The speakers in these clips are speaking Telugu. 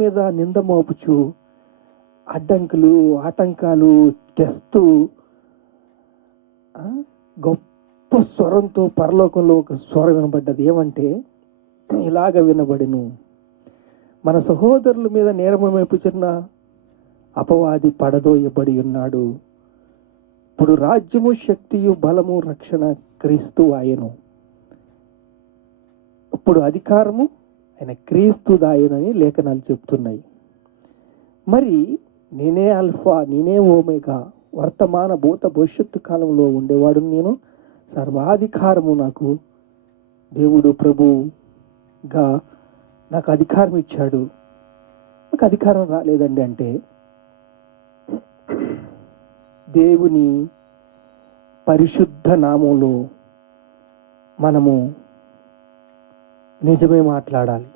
మీద నింద మోపుచు అడ్డంకులు ఆటంకాలు తెస్తూ గొప్ప స్వరంతో పరలోకంలో ఒక స్వరం వినబడ్డది. ఏమంటే ఇలాగ వినబడిను. మన సహోదరుల మీద నేరము మేపుచున్న అపవాది పడదోయబడి ఉన్నాడు. ఇప్పుడు రాజ్యము శక్తియు బలము రక్షణ క్రీస్తు ఆయను ఇప్పుడు అధికారము ఆయన క్రీస్తు దాయనని లేఖనాలు చెప్తున్నాయి. మరి నేనే అల్ఫా నేనే ఓమేగా వర్తమాన భూత భవిష్యత్తు కాలంలో ఉండేవాడు నేను. సర్వాధికారము నాకు దేవుడు ప్రభుగా నాకు అధికారం ఇచ్చాడు. నాకు అధికారం రాలేదండి అంటే దేవుని పరిశుద్ధ నామంలో మనము నిజమే మాట్లాడాలి.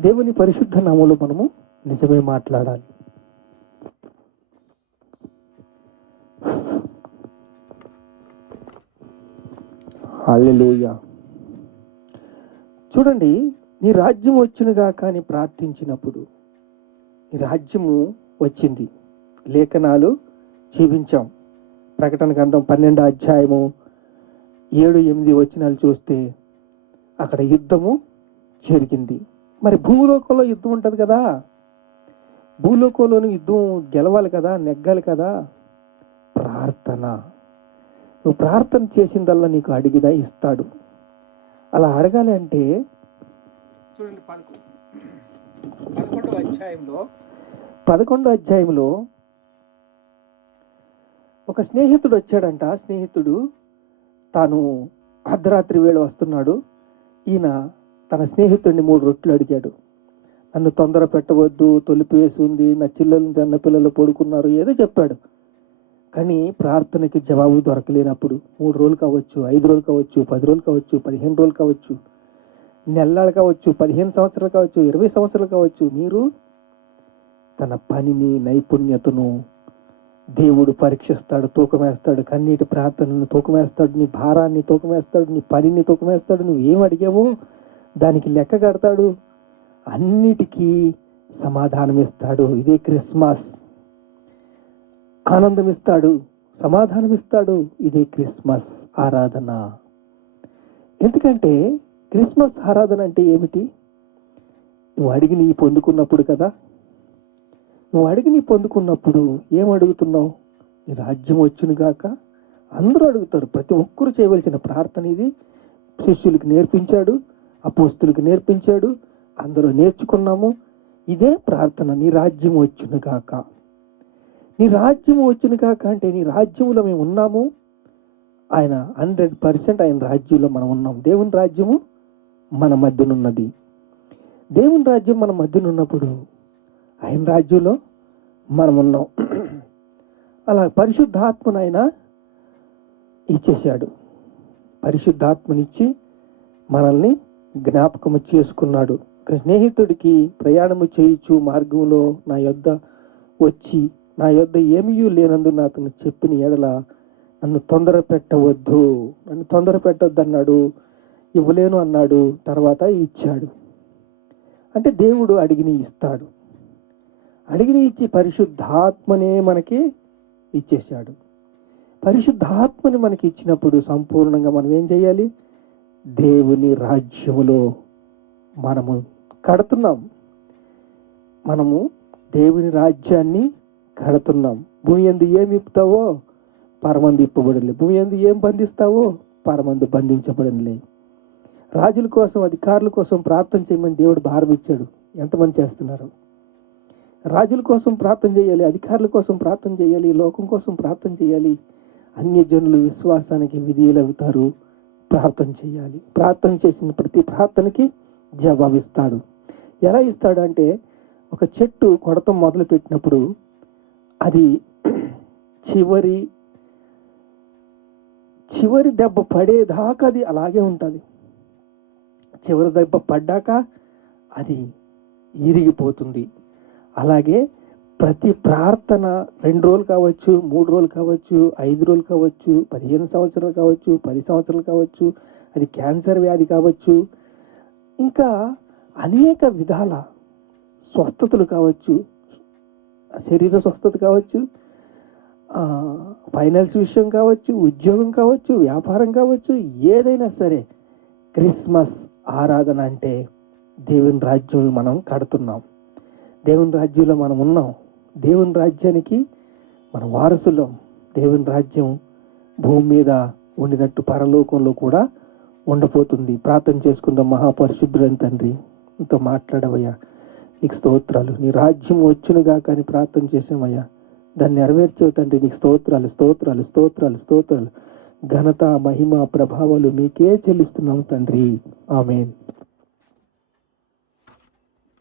దేవుని పరిశుద్ధ నామంలో మనము నిజమే మాట్లాడాలి. హల్లెలూయా. చూడండి నీ రాజ్యం వచ్చినగా కానీ ప్రార్థించినప్పుడు నీ రాజ్యము వచ్చింది. లేఖనాలు జీవించాం ప్రకటన గ్రంథం పన్నెండో అధ్యాయము ఏడు ఎనిమిది వచనాలు చూస్తే అక్కడ యుద్ధము జరిగింది. మరి భూలోకంలో యుద్ధం ఉంటుంది కదా. భూలోకంలోని యుద్ధం గెలవాలి కదా నెగ్గాలి కదా. ప్రార్థన. నువ్వు ప్రార్థన చేసిందల్లా నీకు అడిగిదా ఇస్తాడు. అలా అడగాలి అంటే చూడండి పదకొండు అధ్యాయంలో పదకొండో అధ్యాయంలో ఒక స్నేహితుడు వచ్చాడంట. స్నేహితుడు తాను అర్ధరాత్రి వేళ వస్తున్నాడు. ఈయన తన స్నేహితుడిని మూడు రొట్టెలు అడిగాడు. నన్ను తొందర పెట్టవద్దు తొలిపి వేసి ఉంది నా చిల్లలు చిన్న పిల్లలు పడుకున్నారు ఏదో చెప్పాడు. కానీ ప్రార్థనకి జవాబు దొరకలేనప్పుడు మూడు రోజులు కావచ్చు ఐదు రోజులు కావచ్చు పది రోజులు కావచ్చు పదిహేను రోజులు కావచ్చు నెలలు కావచ్చు పదిహేను సంవత్సరాలు కావచ్చు ఇరవై సంవత్సరాలు కావచ్చు మీరు తన పనిని నైపుణ్యతను దేవుడు పరీక్షిస్తాడు తూకం వేస్తాడు కన్నీటి ప్రార్థనను తూకం వేస్తాడు నీ భారాన్ని తూకమేస్తాడు నీ పనిని తూకం వేస్తాడు నువ్వు ఏం అడిగావో దానికి లెక్క కడతాడు? అన్నిటికీ సమాధానం ఇస్తాడు ఇదే క్రిస్మస్. ఆనందం ఇస్తాడు సమాధానం ఇస్తాడు ఇదే క్రిస్మస్ ఆరాధన. ఎందుకంటే క్రిస్మస్ ఆరాధన అంటే ఏమిటి? నువ్వు అడిగి నీ పొందుకున్నప్పుడు కదా? నువ్వు అడిగి నీ పొందుకున్నప్పుడు ఏం అడుగుతున్నావు? నీ రాజ్యం వచ్చునుగాక అందరూ అడుగుతారు. ప్రతి ఒక్కరు చేయవలసిన ప్రార్థన ఇది. శిష్యులకు నేర్పించాడు. అపోస్తులకు నేర్పించాడు. అందరూ నేర్చుకున్నాము. ఇదే ప్రార్థన నీ రాజ్యం వచ్చును కాక నీ రాజ్యం వచ్చును కాక అంటే నీ రాజ్యంలో మేము ఉన్నాము. ఆయన హండ్రెడ్ పర్సెంట్ ఆయన రాజ్యంలో మనం ఉన్నాం దేవుని రాజ్యము మన మధ్యనున్నది. దేవుని రాజ్యం మన మధ్యనున్నప్పుడు ఆయన రాజ్యంలో మనం ఉన్నాం. అలా పరిశుద్ధాత్మను ఆయన ఇచ్చేసాడు పరిశుద్ధాత్మనిచ్చి మనల్ని జ్ఞాపకము చేసుకున్నాడు. స్నేహితుడికి ప్రయాణము చేయించు మార్గంలో నా యొద్ద వచ్చి నా యొద్ద ఏమీ లేనందున అతను చెప్పిన ఎడల నన్ను తొందర పెట్టవద్దు. నన్ను తొందర పెట్టొద్దు అన్నాడు ఇవ్వలేను అన్నాడు. తర్వాత ఇచ్చాడు. అంటే దేవుడు అడిగిని ఇస్తాడు. అడిగిని ఇచ్చి పరిశుద్ధాత్మనే మనకి ఇచ్చేశాడు. పరిశుద్ధాత్మని మనకి ఇచ్చినప్పుడు సంపూర్ణంగా మనం ఏం చేయాలి? దేవుని రాజ్యములో మనము కడుతున్నాం. మనము దేవుని రాజ్యాన్ని కడుతున్నాం. భూమి ఎందు ఏమి ఇప్పుతావో? పరమందు ఇప్పబడలే భూమి ఎందు ఏం బంధిస్తావో? పరమందు బంధించబడలే రాజుల కోసం అధికారుల కోసం ప్రార్థన చేయమని దేవుడు భారం ఇచ్చాడు. ఎంతమంది చేస్తున్నారు? రాజుల కోసం ప్రార్థన చేయాలి అధికారుల కోసం ప్రార్థన చేయాలి లోకం కోసం ప్రార్థన చేయాలి. అన్యజనులు విశ్వాసానికి విధేయులు అవుతారు ప్రార్థన చేయాలి. ప్రార్థన చేసిన ప్రతి ప్రార్థనకి జవాబిస్తాడు. ఎలా ఇస్తాడు అంటే ఒక చెట్టు కొడతం మొదలుపెట్టినప్పుడు అది చివరి చివరి దెబ్బ పడేదాకా అది అలాగే ఉంటుంది. చివరి దెబ్బ పడ్డాక అది ఇరిగిపోతుంది. అలాగే ప్రతి ప్రార్థన రెండు రోజులు కావచ్చు మూడు రోజులు కావచ్చు ఐదు రోజులు కావచ్చు పదిహేను సంవత్సరాలు కావచ్చు పది సంవత్సరాలు కావచ్చు అది క్యాన్సర్ వ్యాధి కావచ్చు. ఇంకా అనేక విధాల స్వస్థతలు కావచ్చు శరీర స్వస్థత కావచ్చు ఫైనాన్స్ విషయం కావచ్చు ఉద్యోగం కావచ్చు వ్యాపారం కావచ్చు ఏదైనా సరే క్రిస్మస్ ఆరాధన అంటే దేవుని రాజ్యం మనం కడుతున్నాం. దేవుని రాజ్యంలో మనం ఉన్నాం. దేవుని రాజ్యానికి మన వారసులం దేవుని రాజ్యం భూమి మీద ఉండినట్టు పరలోకంలో కూడా ఉండపోతుంది. ప్రార్థన చేసుకుందాం మహాపరిశుద్ధుడని తండ్రి నీతో మాట్లాడవయ్యా. నీకు స్తోత్రాలు. నీ రాజ్యం వచ్చునుగా కానీ ప్రార్థన చేసామయ్యా దాన్ని నెరవేర్చేవు తండ్రి. నీకు స్తోత్రాలు స్తోత్రాలు స్తోత్రాలు స్తోత్రాలు. ఘనత మహిమ ప్రభావాలు నీకే చెల్లిస్తున్నాం తండ్రి. ఆమెన్.